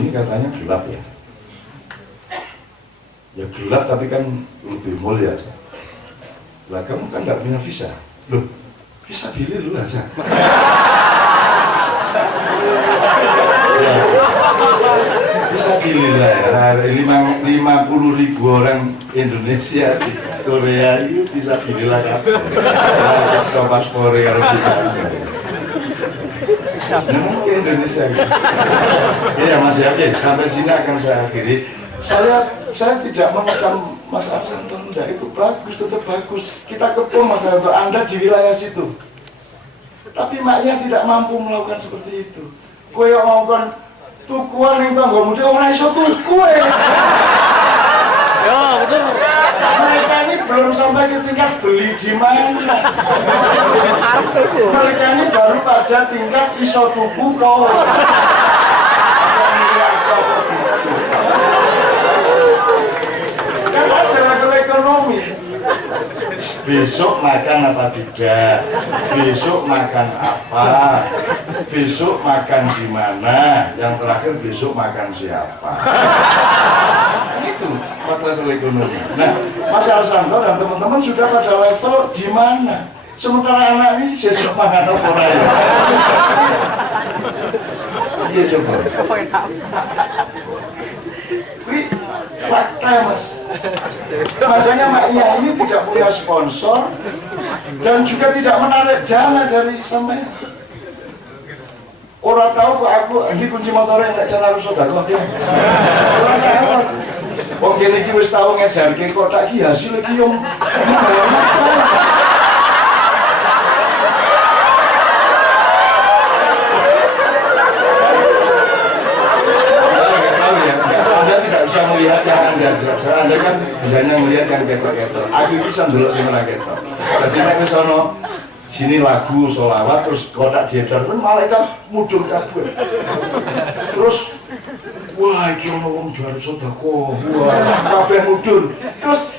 sini katanya gelap ya. Ya gelap tapi kan lebih mulia. Lah kamu kan nggak punya visa. Loh, visa pilih dulu aja. Bisa pilih lah ya. 50.000 orang Indonesia di Korea itu bisa pilih lah kan. Ke paspor harus bisa. Memang ke Indonesia gitu. Ya Mas ya, oke, sampai sini akan saya akhiri. Saya tidak mengecam Mas Arsanto, enggak, itu bagus, tetap bagus. Kita kepung Mas Arsanto, Anda di wilayah situ. Tapi maknya tidak mampu melakukan seperti itu. Kowe ngomong tukuan yang tanggamu dia orang iso tuku ya. Ya betul. Mereka ini belum sampai ke tingkat beli di mana. Mereka ini baru pada tingkat iso tuku kau. Karena ada level ekonomi. Besok makan apa tidak? Besok makan apa? Besok makan di mana? Yang terakhir besok makan siapa? Itu level ekonomi. Nah, Mas Arsanto dan teman-teman sudah pada level di mana? Sementara anak ini besok makan apa ya? Iya coba. Ini fakta Mas. Makanya maknya ini tidak punya sponsor dan juga tidak menarik dana dari sampai. Orang tahu kok aku ini kunci motornya nggak jalan harus sodako ya. Orang tahu. Wong kene iki wis tau ngejarke kotak iki hasil iki yo. Bisa melihat yang Anda kan hanya melihat yang ketok-ketok. Aku bisa ndelok sing ora ketok. Dadi nek wis ana sini lagu sholawat terus kotak diedar pun malaikat mudhun kabeh. Terus wah iki ana wong juara sedekah. Wah, kabeh mudhun. Terus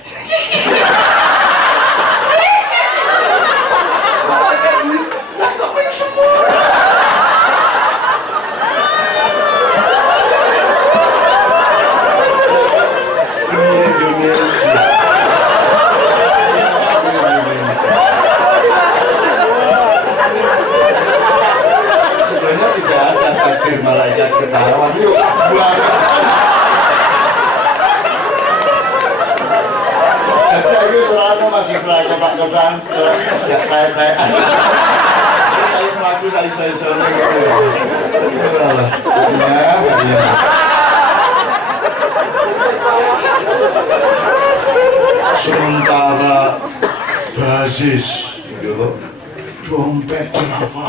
malaikat ketahuan yuk jadi aku selalu masih selalu kotak-kotakan ya kayak saya melaku saya gitu ya sementara basis dompet apa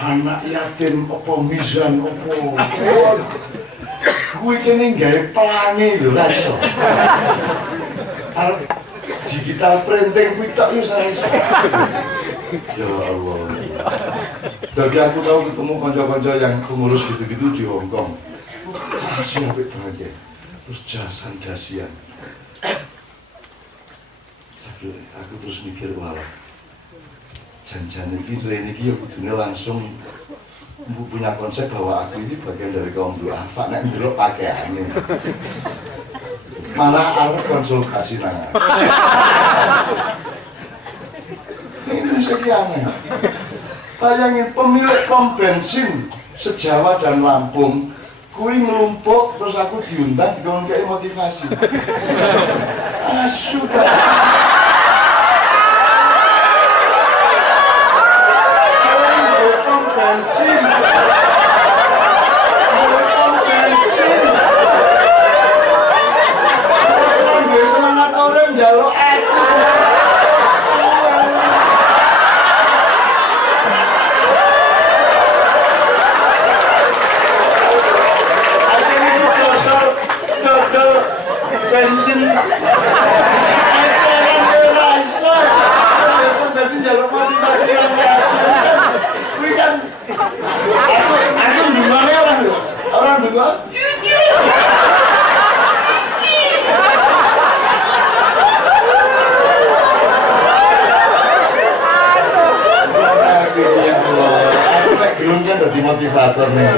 anak yatim apa mizan apa gue kene gawe pelangi lho ra iso arep digital printing kuwi tok yo ora iso ya Allah jadi aku tahu ketemu kanca-kanca yang pengurus gitu-gitu di Hong Kong langsung apik banget ya terus jasan dasian aku terus mikir walah jangan ini ya kudune langsung punya konsep bahwa aku ini bagian dari kaum duafa nek ndelok pakaiane malah arep konsultasi nang ini sekian bayangin pemilik pom bensin se-Jawa dan Lampung kuwi ngelumpuk terus aku diundang dikon kei motivasi sudah semangat orang jaluk aku total bensin bensin jaluk motivasi kuwi kan aku gimana orang dengar aku nek gerung kan dadi motivator nih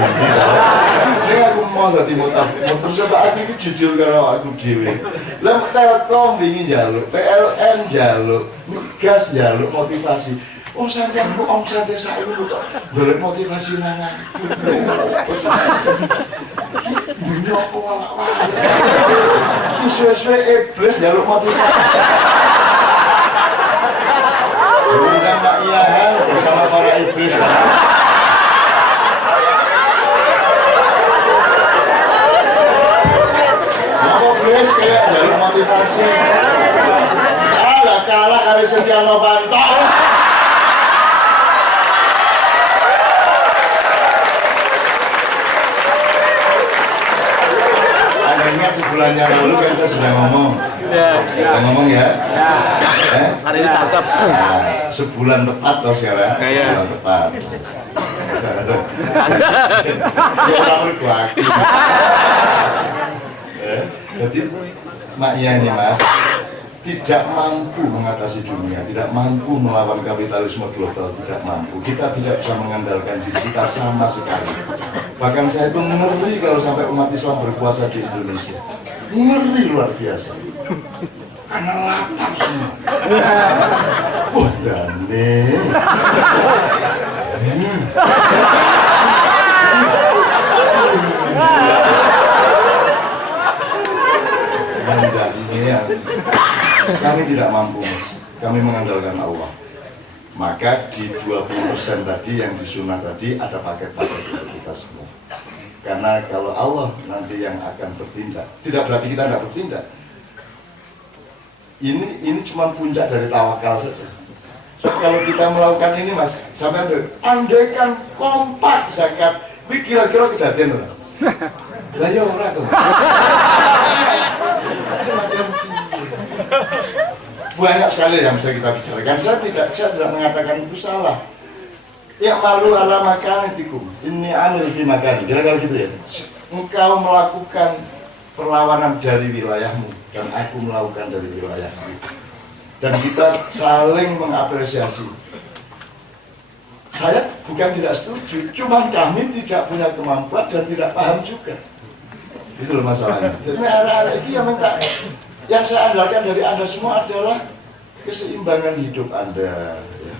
mau dadi motor sebab aku iki jujur karo aku dhewe. Lah Telkom wingi njaluk, PLN njaluk, Gas njaluk motivasi. Oh sampeyan kok omsete sak ngono kok golek motivasi nang aku. Dunia aku awak-awak. Isu-isu iblis njaluk motivasi. Bukan Mbak Iyahan bersama para iblis. Iblis kayak jalur motivasi. Kalah kali Setia Novanto. Anda ingat sebulan yang lalu kan saya sudah ngomong. Sudah ngomong ya. Hari ini tangkap. Sebulan tepat loh sekarang. Sebulan tepat. Dia orang berkuaki. Jadi maknya ini Mas tidak mampu mengatasi dunia, tidak mampu melawan kapitalisme global, tidak mampu. Kita tidak bisa mengandalkan diri kita sama sekali. Bahkan saya itu ngeri kalau sampai umat Islam berkuasa di Indonesia. Ngeri luar biasa. Karena lapar semua. Wah, Dane. Kami tidak mampu, kami mengandalkan Allah. Maka di 20% tadi yang disunah tadi ada paket-paket untuk kita semua. Karena kalau Allah nanti yang akan bertindak, tidak berarti kita tidak bertindak. Ini cuma puncak dari tawakal saja. So, kalau kita melakukan ini Mas, sampai andaikan kompak zakat, kira-kira kejadian lah. Lah ya ora tuh. Banyak sekali yang bisa kita bicarakan. Saya tidak mengatakan itu salah. Ya malu ala makanatikum. Ini amil fi makani. Kira-kira gitu ya. Engkau melakukan perlawanan dari wilayahmu dan aku melakukan dari wilayahku. Dan kita saling mengapresiasi. Saya bukan tidak setuju, cuma kami tidak punya kemampuan dan tidak paham juga. Itu loh masalahnya. Jadi arah-arah ini yang minta. Yang saya andalkan dari Anda semua adalah keseimbangan hidup Anda ya.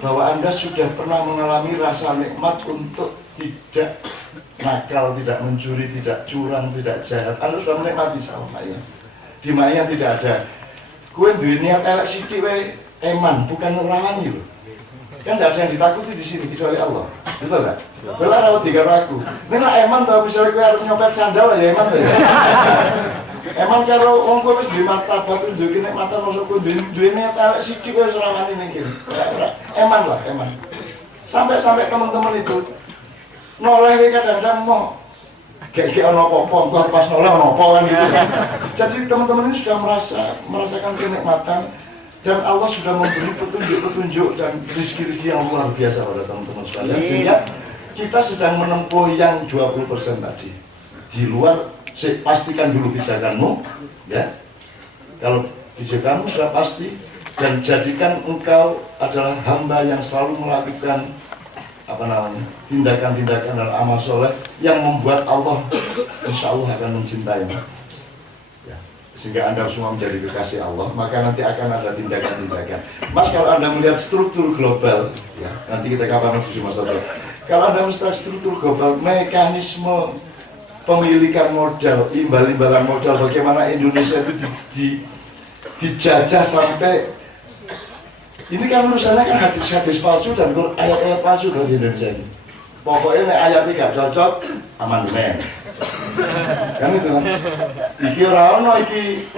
Bahwa Anda sudah pernah mengalami rasa nikmat untuk tidak nakal, tidak mencuri, tidak curang, tidak jahat. Anda sudah menikmati sama ya. Di mana tidak ada kue duwe niat elek sithik wae eman, bukan ngerawani loh. Kan tidak ada yang ditakuti di sini kecuali Allah. Betul nggak? Bela rawat tiga ragu. Ini lah eman tau misalnya kue harus nyopet sandal ya eman tuh ya. Eman kalau orang kue harus di martabat tunjukin nek mata masuk kue duwe niat elek sithik wae serawani ning kene. Eman lah, eman. Sampai teman-teman itu noleh kadang-kadang mau kayak ono apa-apa pas noleh ono apa kan gitu kan. Jadi teman-teman ini sudah merasakan kenikmatan. Dan Allah sudah memberi petunjuk-petunjuk dan rezeki yang luar biasa pada teman-teman sekalian. Sehingga kita sedang menempuh yang 20% tadi. Di luar, pastikan dulu pijakanmu, ya. Kalau pijakanmu sudah pasti, dan jadikan engkau adalah hamba yang selalu melakukan tindakan-tindakan dan amal soleh yang membuat Allah, insya Allah akan mencintaimu. Sehingga Anda semua menjadi kekasih Allah, maka nanti akan ada tindakan-tindakan. Mas, kalau Anda melihat struktur global, ya, nanti kita kapan menuju masa depan. Kalau Anda melihat struktur global, mekanisme pemilikan modal, imbal-imbalan modal, bagaimana Indonesia itu dijajah sampai, ini kan urusannya kan hadis-hadis palsu dan ayat-ayat palsu di Indonesia ini. Pokoknya ayat ini gak cocok, amandemen. Kan itu kan. Iki ora ono iki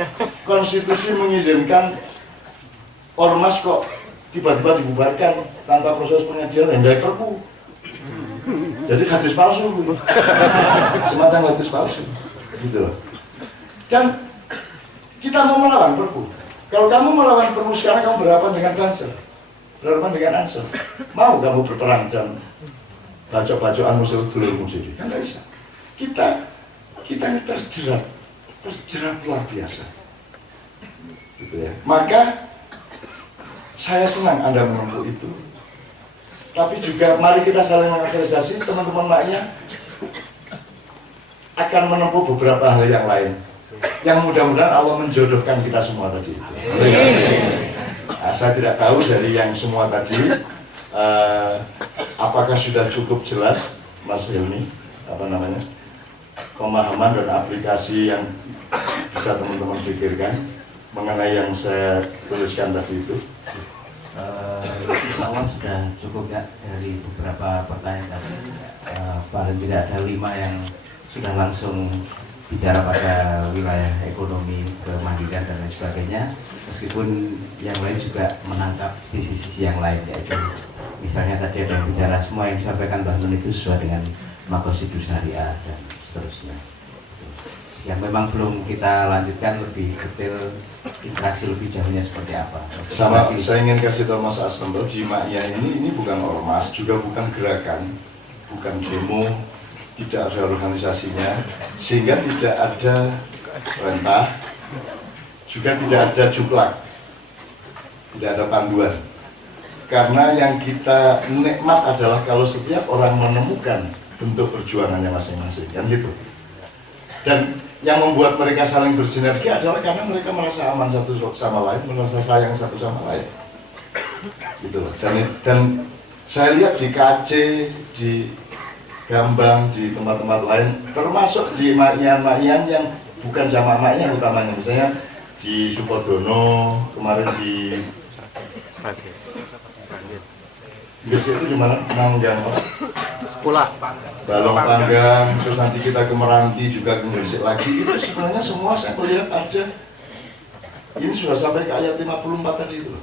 konstitusi mengizinkan ormas kok tiba-tiba dibubarkan tanpa proses pengadilan, hendai perpu. Jadi hadis palsu. Semacam hadis palsu. Gitu loh. Dan kita mau melawan perpu. Kalau kamu melawan perpu sekarang, kamu berhadapan dengan Banser, berhadapan dengan Ansor. Mau kamu berperang dan bacok-bacokan musuh-dulurmu jadi? Kan tidak bisa. Kita ini terjerat luar biasa, gitu ya. Maka saya senang Anda menempuh itu, tapi juga mari kita saling mengapresiasi teman-teman maknya akan menempuh beberapa hal yang lain yang mudah-mudahan Allah menjodohkan kita semua tadi itu. Nah, saya tidak tahu dari yang semua tadi apakah sudah cukup jelas Mas Hilmi pemahaman dan aplikasi yang bisa teman-teman pikirkan mengenai yang saya tuliskan tadi itu. Insya Allah sudah cukup ya dari beberapa pertanyaan tadi. Paling tidak ada 5 yang sudah langsung bicara pada wilayah ekonomi, kemandirian dan lain sebagainya. Meskipun yang lain juga menangkap sisi-sisi yang lain, yaitu misalnya tadi ada yang bicara semua yang disampaikan Mbah Nun itu sesuai dengan maqasid syariah dan seterusnya. Yang memang belum kita lanjutkan lebih detail interaksi lebih jauhnya seperti apa. Sama saya ingin kasih tahu Mas Aslam bahwa Jima'iyah ini bukan ormas, juga bukan gerakan, bukan demo, tidak ada organisasinya, sehingga tidak ada perintah, juga tidak ada juklak, tidak ada panduan. Karena yang kita nikmat adalah kalau setiap orang menemukan bentuk perjuangannya masing-masing, kan gitu. Dan yang membuat mereka saling bersinergi adalah karena mereka merasa aman satu sama lain, merasa sayang satu sama lain. Gitu loh. Dan saya lihat di KC, di Gambang, di tempat-tempat lain, termasuk di maknyan-maknyan yang bukan jamaah maknyan utamanya, misalnya di Sukodono, kemarin di biasanya itu di mana? Nanggang, Sekolah. Balong Panggang, terus nanti kita ke Meranti juga ke Gresik lagi. Itu sebenarnya semua saya melihat ada. Ini sudah sampai ke ayat 54 tadi itu.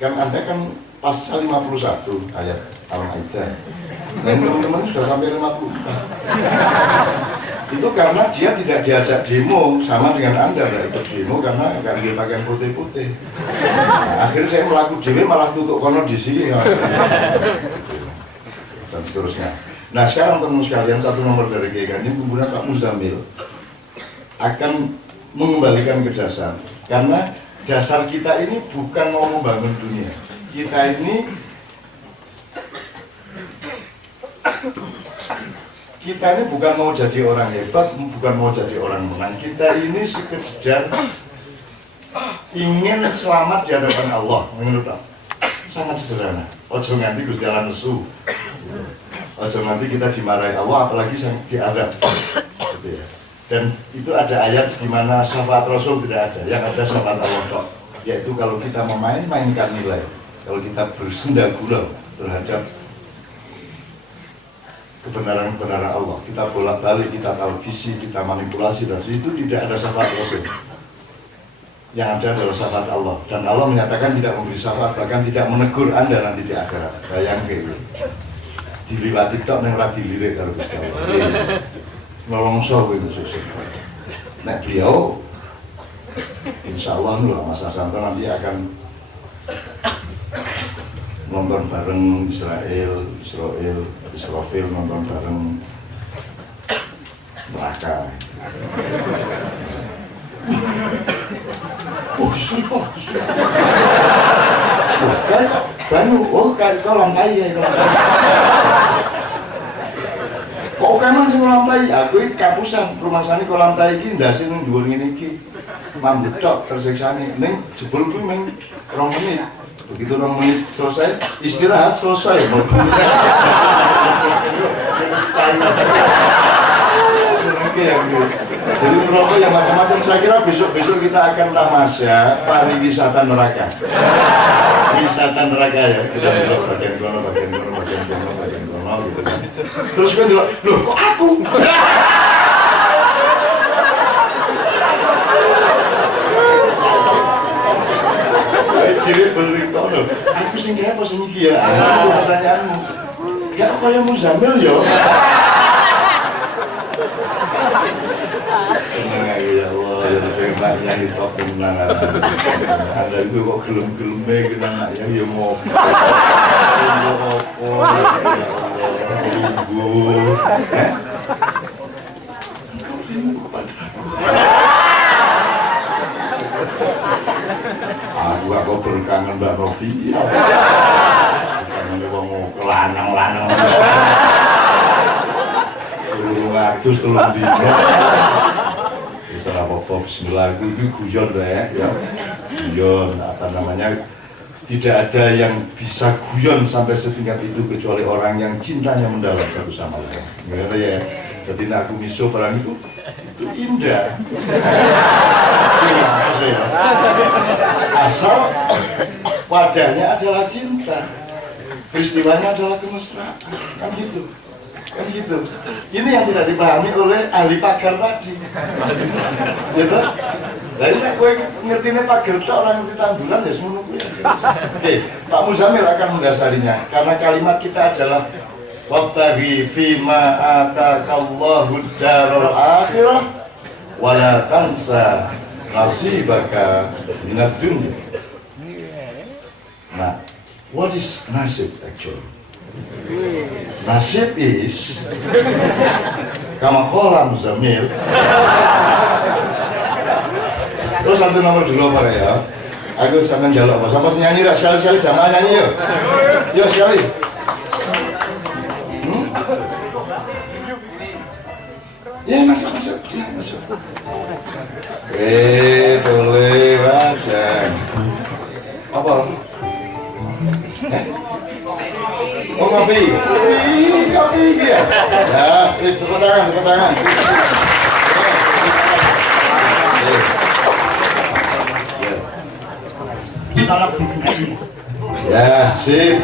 Kan Anda kan pasca 51 ayat Al-Maidah. Dan teman-teman sudah sampai 54. Itu karena dia tidak diajak demo sama dengan Anda, tidak ikut demo karena nggak dia pakaian putih-putih. Nah, akhirnya saya melakukan demo malah tutup kono di sini. Dan seterusnya. Nah sekarang teman sekalian, satu nomor dari GKN ini kemudian Pak Muzamil akan mengembalikan ke dasar, karena dasar kita ini bukan mau membangun dunia. Kita ini bukan mau jadi orang hebat, bukan mau jadi orang menang. Kita ini sekedar ingin selamat di hadapan Allah, menurut aku. Sangat sederhana. Ojo nganti Gusti Allah nesu. Ojo nanti kita dimarahi Allah, apalagi diadab. Gitu ya. Dan itu ada ayat di mana syafaat Rasul tidak ada, yang ada syafaat Allah kok. Yaitu kalau kita memainkan nilai, kalau kita bersenda gurau terhadap kebenaran-kebenaran Allah, kita bolak-balik, kita audisi, kita manipulasi, dan itu tidak ada syafaat Rasul. Yang ada adalah syafaat Allah, dan Allah menyatakan tidak memberi syafaat, bahkan tidak menegur Anda nanti di akhirat. Bayangkan diliwati tok nang ra dilirik karo Gusti Allah. Nolongso kuwi sukses. Nek beliau insyaallah Mas Hasanto nanti akan nonton bareng Israfil nonton bareng neraka. Oh, disuruh. Kan kolam tai ya. Kok kaman sing kolam tai? Aku iki kapusan rumangsane kolam tai iki ndase ning dhuwur ngene iki. Mambut tok tersiksane ning jebul kuwi mung 2 menit. Begitu 2 menit selesai, istirahat selesai. Jadi merokok yang macam-macam, saya kira besok-besok kita akan tamasya pariwisata neraka. Wisata neraka ya, kita bilang bagian kono gitu kan. Terus kan bilang, loh kok aku? Jadi berita loh, aku sing kaya apa sing iki ya? Pertanyaanmu, ya kaya Muzamil ya? Seneng aja ya Allah, ya maknya di top menang. Ada itu kok gelem-geleme kena maknya ya mau. Aku berkangen Mbak Novi. Kangen wong wedhus tolong dino. Wis ora apa-apa, bismillah itu guyon ya. Guyon apa namanya? Tidak ada yang bisa guyon sampai setingkat itu kecuali orang yang cintanya mendalam satu sama lain. Ngerti ya? Jadi aku miso barang itu indah. Asal wadahnya adalah cinta, peristiwanya adalah kemesraan, kan gitu. Ini yang tidak dipahami oleh ahli pagar tadi. Gitu. Nah ini gue ngertinya pagar itu orang ngerti tanduran ya semua gue. Oke, Pak Muzamil akan mendasarinya karena kalimat kita adalah wabtaghi fima atakallahu darul akhirah wala tansa nasibaka minad dunya. Nah, what is nasib actually? Nasib is kama qala Muzamil. Terus satu nomor dulu apa ya? Aku sampean njaluk apa? Sampai nyanyi ra sekali-sekali sama nyanyi yuk. Yuk sekali. Ya masuk. Boleh baca. Apa? Oh kopi dia. Ya, tepuk tangan. Tolong disini. Ya, sip.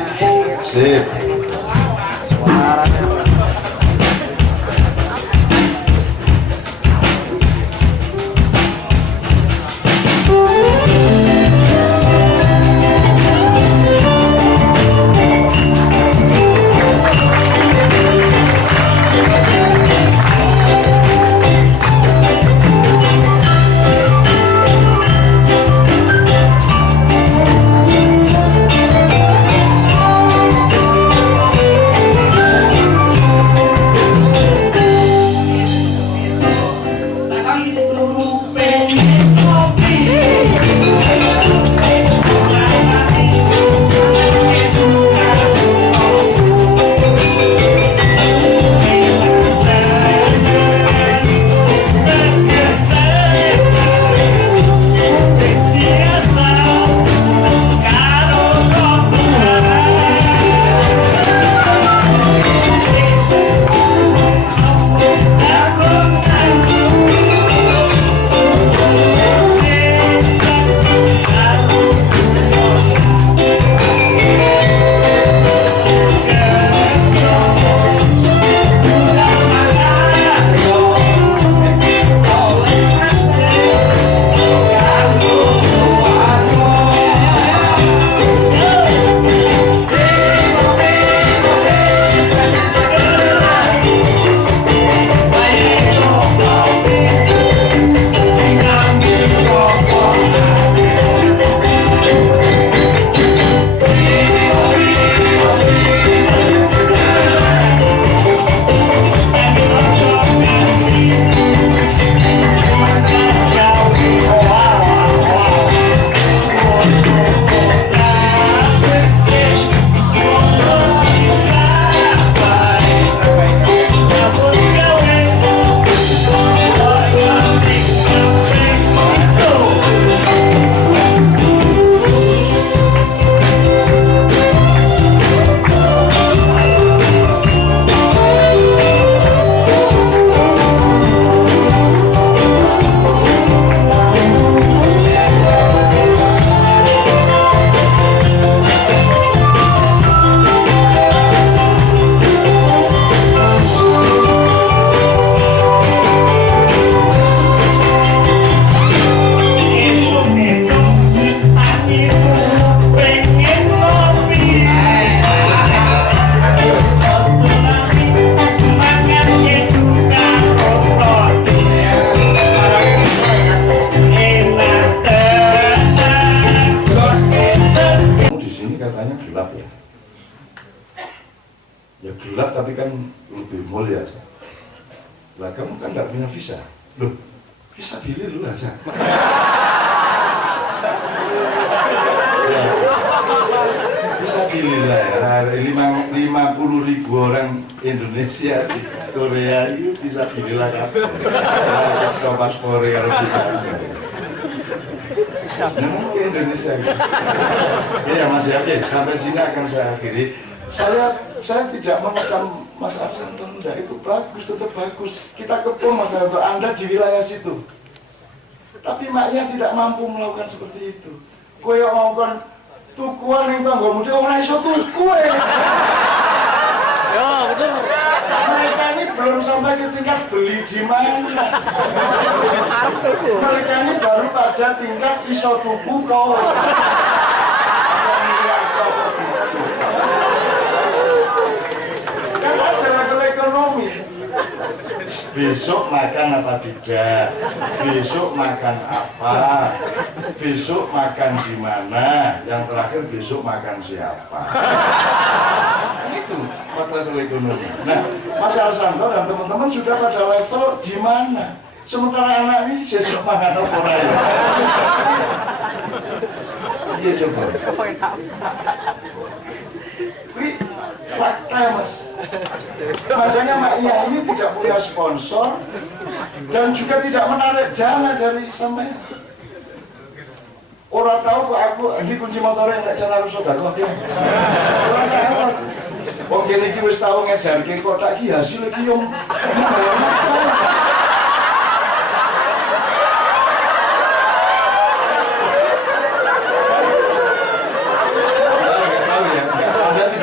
Lah kamu kan nggak punya visa. Loh, visa pilih dulu aja. Ya. Fisabilillah ya, 50.000 orang Indonesia di Korea itu fisabilillah kan. Ke paspor yang harus bisa. Memang ke Indonesia gitu. Ya Mas Yati, sampai sini akan saya akhiri. Saya tidak mengecam Mas Arsanto, enggak, itu bagus, tetap bagus. Kita kepung Mas Arsanto, Anda di wilayah situ. Tapi maknya tidak mampu melakukan seperti itu. Kowe ngomong tukuan yang tanggamu dia orang iso tuku Ya, betul. mereka ini belum sampai ke tingkat beli di mana. Mereka ini baru pada tingkat iso tuku kau. Kan ada level ekonomi. Besok makan apa tidak, besok makan apa, besok makan di mana, yang terakhir besok makan siapa. Itu level ekonomi. Nah, Mas Arsanto dan teman-teman sudah pada level di mana? Sementara anak ini besok makan apa ya? Iya coba. Ini fakta Mas. Makanya Maknya ini tidak punya sponsor dan juga tidak menarik dana dari sampai. Orang tahu kok aku ini kunci motornya nggak jalan harus saudara dia. Orang tahu. Oke niki wis tahu ngejarke kotak iki hasil iki yang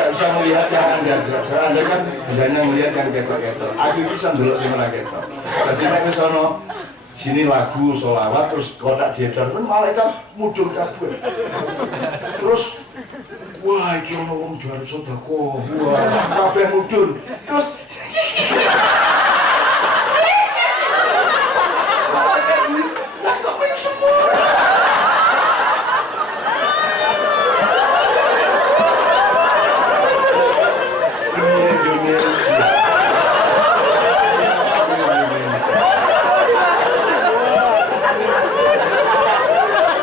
bisa melihat yang Anda kan biasanya melihat yang ketok-ketok. Aku bisa dulu sih malah ketok. Jadi nek sono sini lagu sholawat terus kotak diedar pun malaikat mudun kabur. Terus wah iki ono wong jual sedekah. Wah, kabeh mudun. Terus lah kok main semua.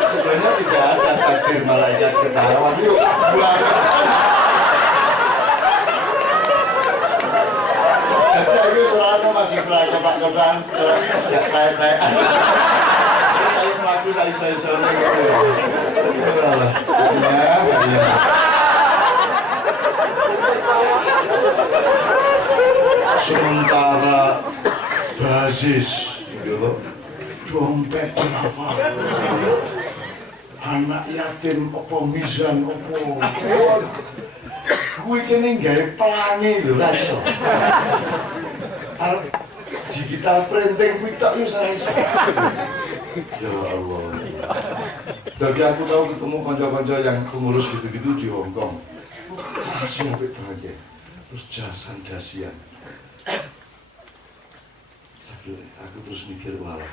Sebenarnya tidak ada takdir malaikat ketahuan yuk buang. Jadi aku selalu masih selalu kotak-kotakan ya kayak saya melaku saya sore gitu. Ya. Sementara basis gitu, dompet apa, anak yatim apa mizan apa, gue kini gak pelangi lho iso. Digital printing gue tak bisa iso. Ya Allah. Jadi aku tahu ketemu konco-konco yang pengurus gitu-gitu di Hong Kong. Langsung bahagia. Terus jasan dasian. Aku terus mikir walah.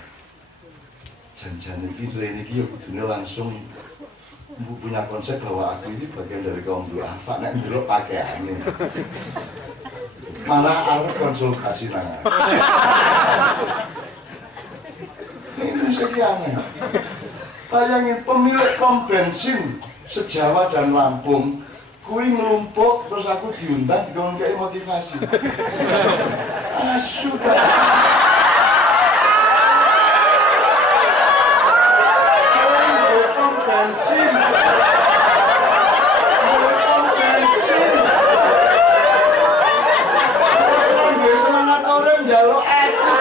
Jangan-jangan ini ya kudunya langsung punya konsep bahwa aku ini bagian dari kaum duafa nek ndelok pakaiane. Malah arep konsultasi nang. Ini sekian. Bayangin pemilik pom bensin se-Jawa dan Lampung kui ngelumpuk terus aku diundang dikon kayak motivasi. Sudah. Pom bensin. Pom bensin. Orang dia semangat orang jaluk aku.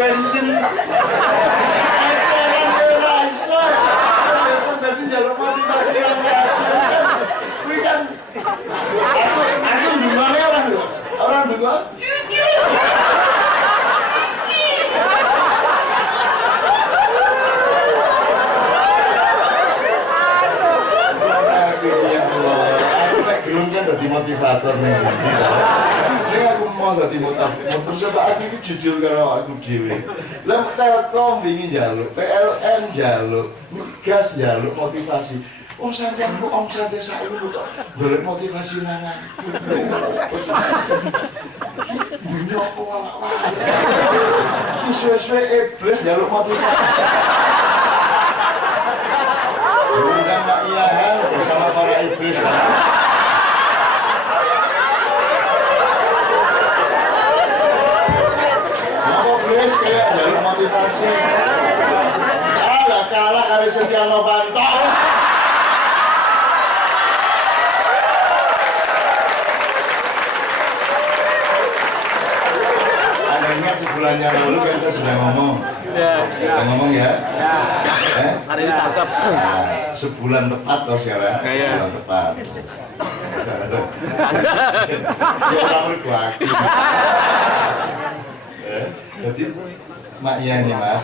Bensin bensin jalur motivasi yang kuwi kan aku gimana orang juga belum kan jadi motivator nih. Ini aku mau jadi motivator. Sebab aku ini jujur kalau aku dewe. Lah Telkom ingin jaluk, PLN jaluk, Migas jaluk motivasi. Om sampean ku om sate sayu kok golek motivasi nang aku. Bunyi aku walak-walak. Suwe-suwe iblis njaluk motivasi. Bukan Mak Ilahan bersama para iblis. Apa iblis kayak njaluk motivasi? Kalah kali Setia Novanto. Ingat sebulan yang lalu kan saya sudah ngomong. Sudah ngomong ya. Hari ini tangkap. Sebulan tepat loh sekarang. Sebulan tepat. Ya orang berkuaki. Jadi maknya ini Mas,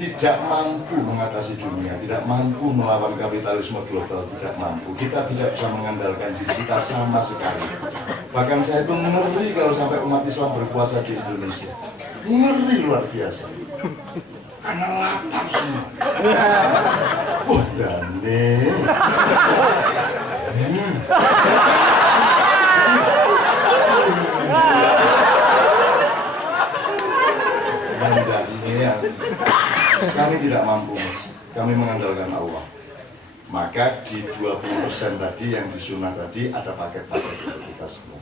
tidak mampu mengatasi dunia, tidak mampu melawan kapitalisme global, tidak mampu. Kita tidak bisa mengandalkan diri kita sama sekali. Bahkan saya itu ngeri kalau sampai umat Islam berpuasa di Indonesia. Ngeri luar biasa. Karena lapar semua. Dane. Kami tidak mampu, kami mengandalkan Allah. Maka di 20% tadi yang disunah tadi ada paket-paket untuk kita semua.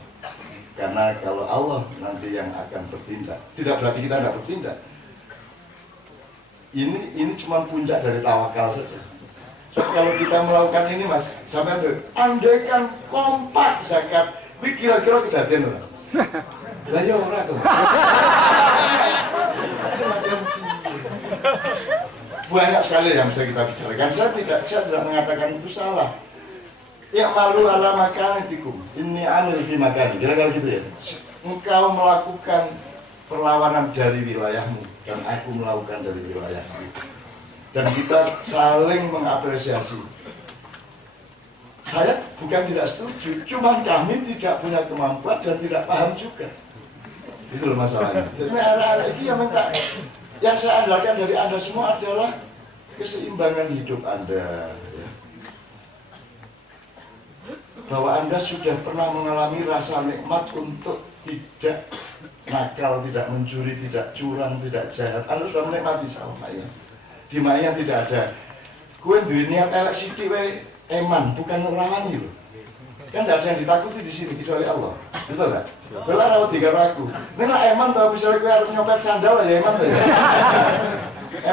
Karena kalau Allah nanti yang akan bertindak, tidak berarti kita tidak bertindak. Ini cuma puncak dari tawakal saja. So, kalau kita melakukan ini Mas, sampai andaikan kompak zakat, kira-kira kedatian lah. Lah ya ora tuh. Banyak sekali yang bisa kita bicarakan. Saya tidak mengatakan itu salah. Ya malu ala makanatikum. Ini amil fi makani. Kira-kira gitu ya. Engkau melakukan perlawanan dari wilayahmu dan aku melakukan dari wilayahku. Dan kita saling mengapresiasi. Saya bukan tidak setuju, cuma kami tidak punya kemampuan dan tidak paham juga. Itu loh masalahnya. Jadi anak-anak ini yang minta, yang saya andalkan dari Anda semua adalah keseimbangan hidup Anda. Ya. Bahwa Anda sudah pernah mengalami rasa nikmat untuk tidak nakal, tidak mencuri, tidak curang, tidak jahat. Anda sudah menikmati sama saya. Di mana tidak ada. Kue duwe niat elek sithik wae eman, bukan ngerawani loh. Kan tidak ada yang ditakuti di sini kecuali Allah. Betul nggak? Bela rawat tiga ragu. Ini lah eman tau misalnya kue harus nyopet sandal ya eman ya.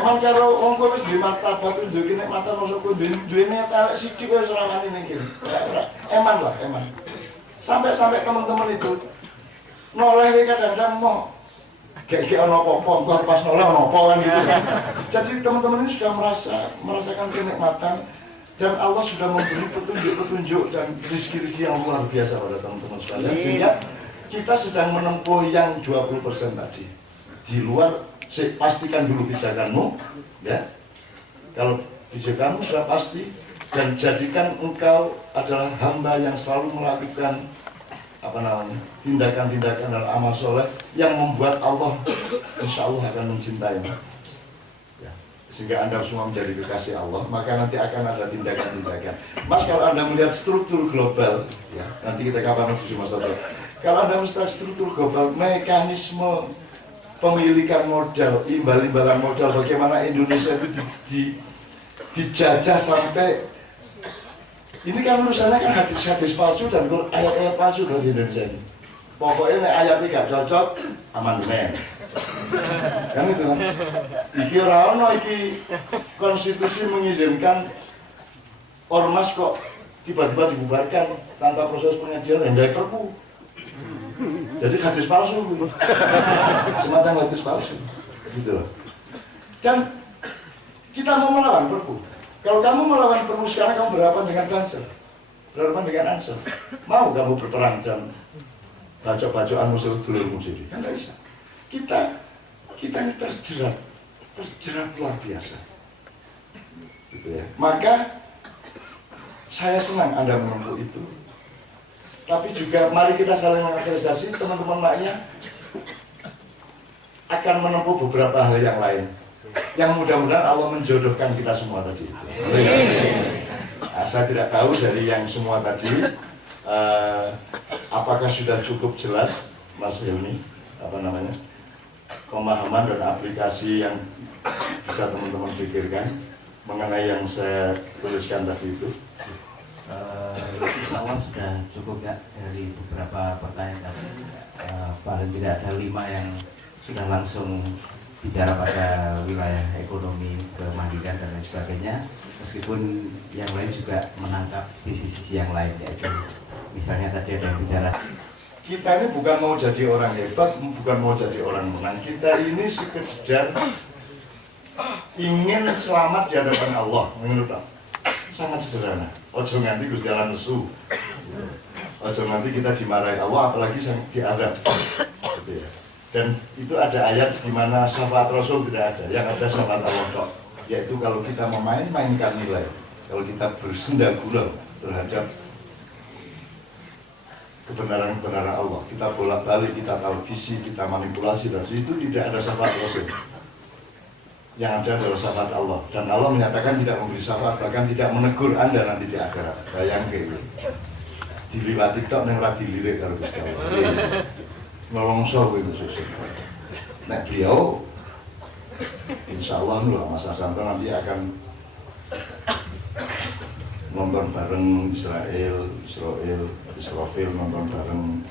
Eman karo wong kowe wis duwe martabat tunjuki nek mata masuk kowe duwe niat elek sithik wae serawani ning kene. Eman lah, eman. Sampai teman-teman itu noleh kadang-kadang mau kayak ono apa-apa, pas noleh ono apa kan gitu kan. Jadi teman-teman ini sudah merasakan kenikmatan dan Allah sudah memberi petunjuk-petunjuk dan rezeki yang luar biasa pada teman-teman sekalian, sehingga kita sedang menempuh yang 20% tadi. Di luar, pastikan dulu pijakanmu, ya. Kalau pijakanmu sudah pasti, dan jadikan engkau adalah hamba yang selalu melakukan tindakan-tindakan dan amal soleh yang membuat Allah insya Allah akan mencintaimu. Ya. Sehingga Anda semua menjadi kekasih Allah, maka nanti akan ada tindakan-tindakan. Mas, kalau Anda melihat struktur global, ya, nanti kita kapan menuju masa depan. Kalau Anda melihat struktur global, mekanisme pemilikan modal, imbal-imbalan modal, bagaimana Indonesia itu dijajah sampai ini kan urusannya kan hadis-hadis palsu dan ayat-ayat palsu dari Indonesia ini. Pokoknya ayatnya gak cocok, amandemen. Kan itu kan. Iki ora ono iki konstitusi mengizinkan ormas kok tiba-tiba dibubarkan tanpa proses pengadilan, ndek perpu. Jadi hadis palsu. Semacam hadis palsu. Gitu loh. Dan kita mau melawan perpu. Kalau kamu melawan perpu sekarang, kamu berhadapan dengan Banser, berhadapan dengan Ansor. Mau kamu berperang dan bacok-bacokan musuh-dulurmu sendiri? Kan tidak bisa. Kita ini terjerat luar biasa. Gitu ya. Maka saya senang Anda menempuh itu. Tapi juga mari kita saling mengapresiasi, teman-teman maknya akan menempuh beberapa hal yang lain. Yang mudah-mudahan Allah menjodohkan kita semua tadi. Nah, saya tidak tahu dari yang semua tadi, apakah sudah cukup jelas, Mas Hilmi, pemahaman dan aplikasi yang bisa teman-teman pikirkan mengenai yang saya tuliskan tadi itu. Insya Allah sudah cukup ya dari beberapa pertanyaan tadi. Paling tidak ada 5 yang sudah langsung bicara pada wilayah ekonomi, kemandirian dan lain sebagainya. Meskipun yang lain juga menangkap sisi-sisi yang lain, yaitu misalnya tadi ada yang bicara kita ini bukan mau jadi orang hebat, bukan mau jadi orang menang. Kita ini sekedar ingin selamat di hadapan Allah, menurut aku. Sangat sederhana. Ojo nganti Gusti Allah nesu. Ojo nanti kita dimarahi Allah, apalagi diadab. Gitu ya. Dan itu ada ayat di mana syafaat Rasul tidak ada, yang ada syafaat Allah kok. Yaitu kalau kita mainkan nilai, kalau kita bersenda gurau terhadap kebenaran-kebenaran Allah, kita bolak-balik, kita talbisi, kita manipulasi, dan itu tidak ada syafaat Rasul. Yang ada adalah syafaat Allah, dan Allah menyatakan tidak memberi syafaat, bahkan tidak menegur Anda nanti di akhirat. Bayangkan itu. Diliwat TikTok yang lagi dilirik kalau Gusti Allah. Nolongso kuwi susu. Nek beliau insya Allah Mas Hasanto nanti akan nonton bareng Israfil nonton bareng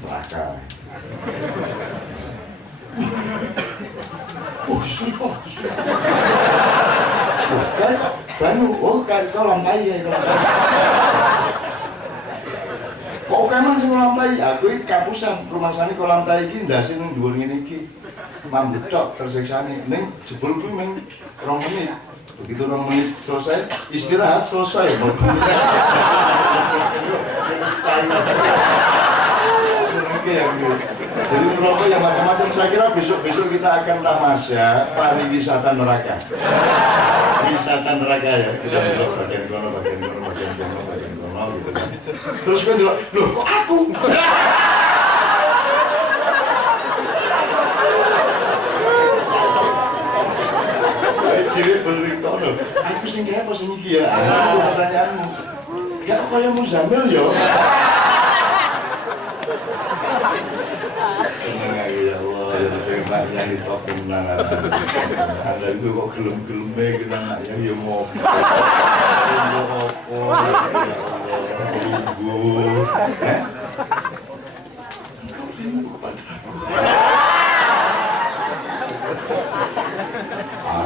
neraka. Oh, disuruh. Kan kau lantai ya. Kok memang sing lantai? Aku iki kapusan rumangsane kok lantai iki ndase ning dhuwur ngene iki. Mambut tok tersiksane ning jebul kuwi mung 2 menit. Begitu 2 menit selesai, istirahat selesai. Jadi merokok yang macam-macam, saya kira besok-besok kita akan tamasya pariwisata neraka. Wisata neraka ya, kita belok bagian kono gitu kan. Terus kan bilang, loh kok aku? Jadi beritono, aku sing kaya apa sing iki ya? Itu pertanyaanmu. Ya kok kaya Muzamil ya? Seneng aja ya Allah, ya banyak di top menang. Anda itu kok gelem-geleme kita anaknya ya mau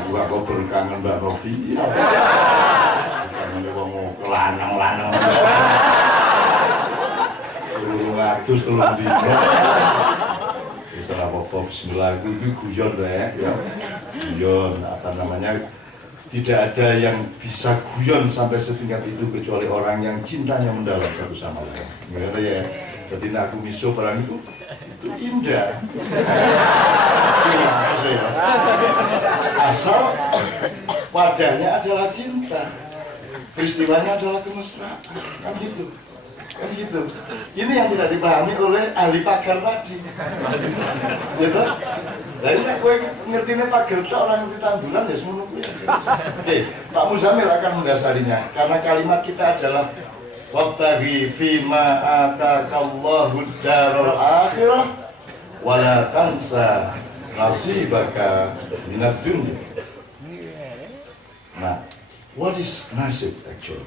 aku kok berkangen Mbak Rofi. Kangen kok mau kelanang-lanang. Ngatus tolong dino. Setelah pop bismillah itu guyon ya. Guyon tidak ada yang bisa guyon sampai setingkat itu kecuali orang yang cintanya mendalam satu sama lain. Ngerti ya? Jadi aku miso barang itu indah. Asal wadahnya adalah cinta, peristiwanya adalah kemesraan, kan gitu. Ini yang tidak dipahami oleh ahli pagar tadi. Gitu. Jadi gue ngertinya pagar itu orang ngerti tanduran ya semua ya. Oke, Pak Muzamil akan mendasarinya karena kalimat kita adalah wabtaghi fima atakallahu darul akhirah wala tansa nasibaka minad dunya. Nah, what is nasib actually?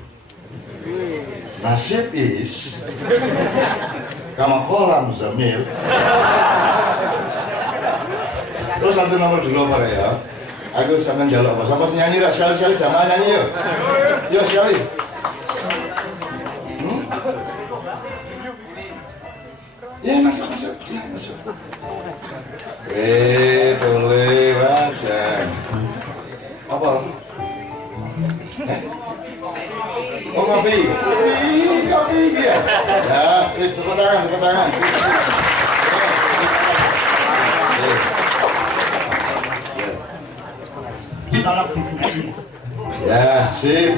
Nasib is kama qala Muzamil. Terus satu nomor dulu Pak ya. Aku sampean njaluk apa? Sama nyanyi ra sekali-sekali jamaah nyanyi yuk. Yuk sekali. Ya masuk. Ya masuk. Boleh wajan. Apa? Oh kopi ya. Ya, tepuk tangan. Tolong disingkat. Ya, sip.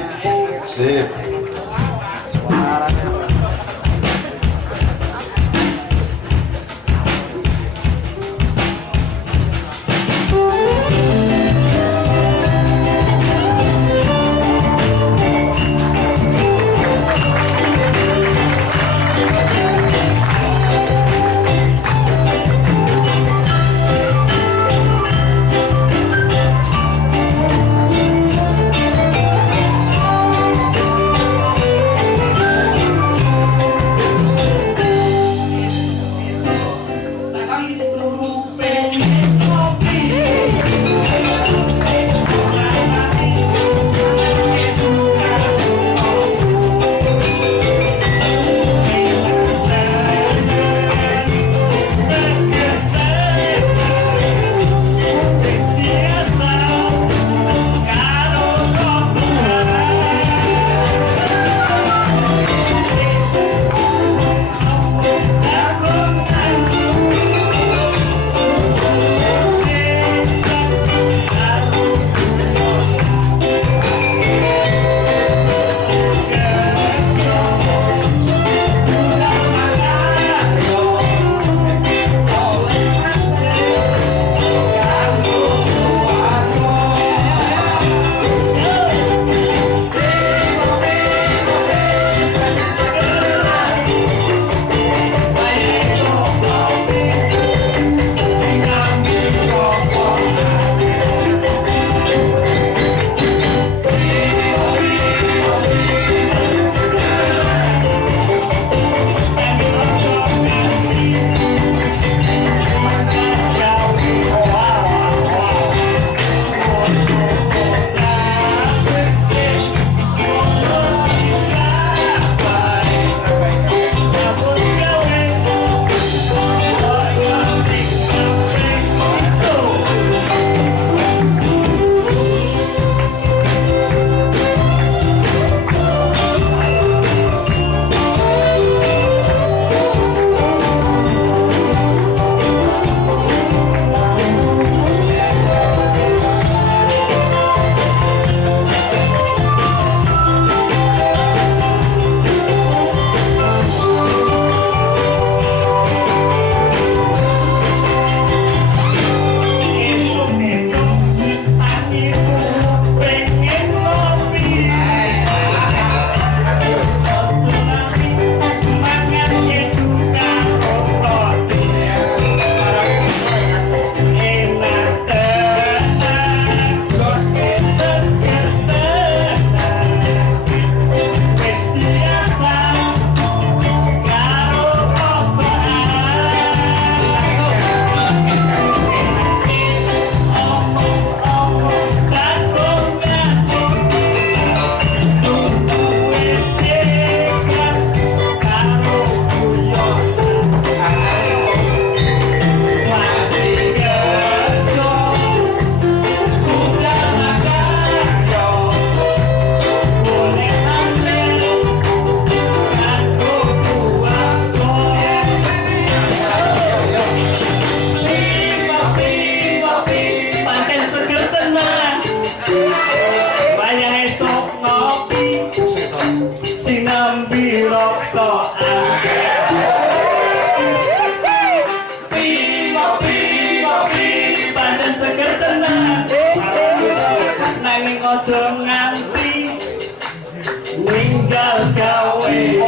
ojo nganti ninggal gawe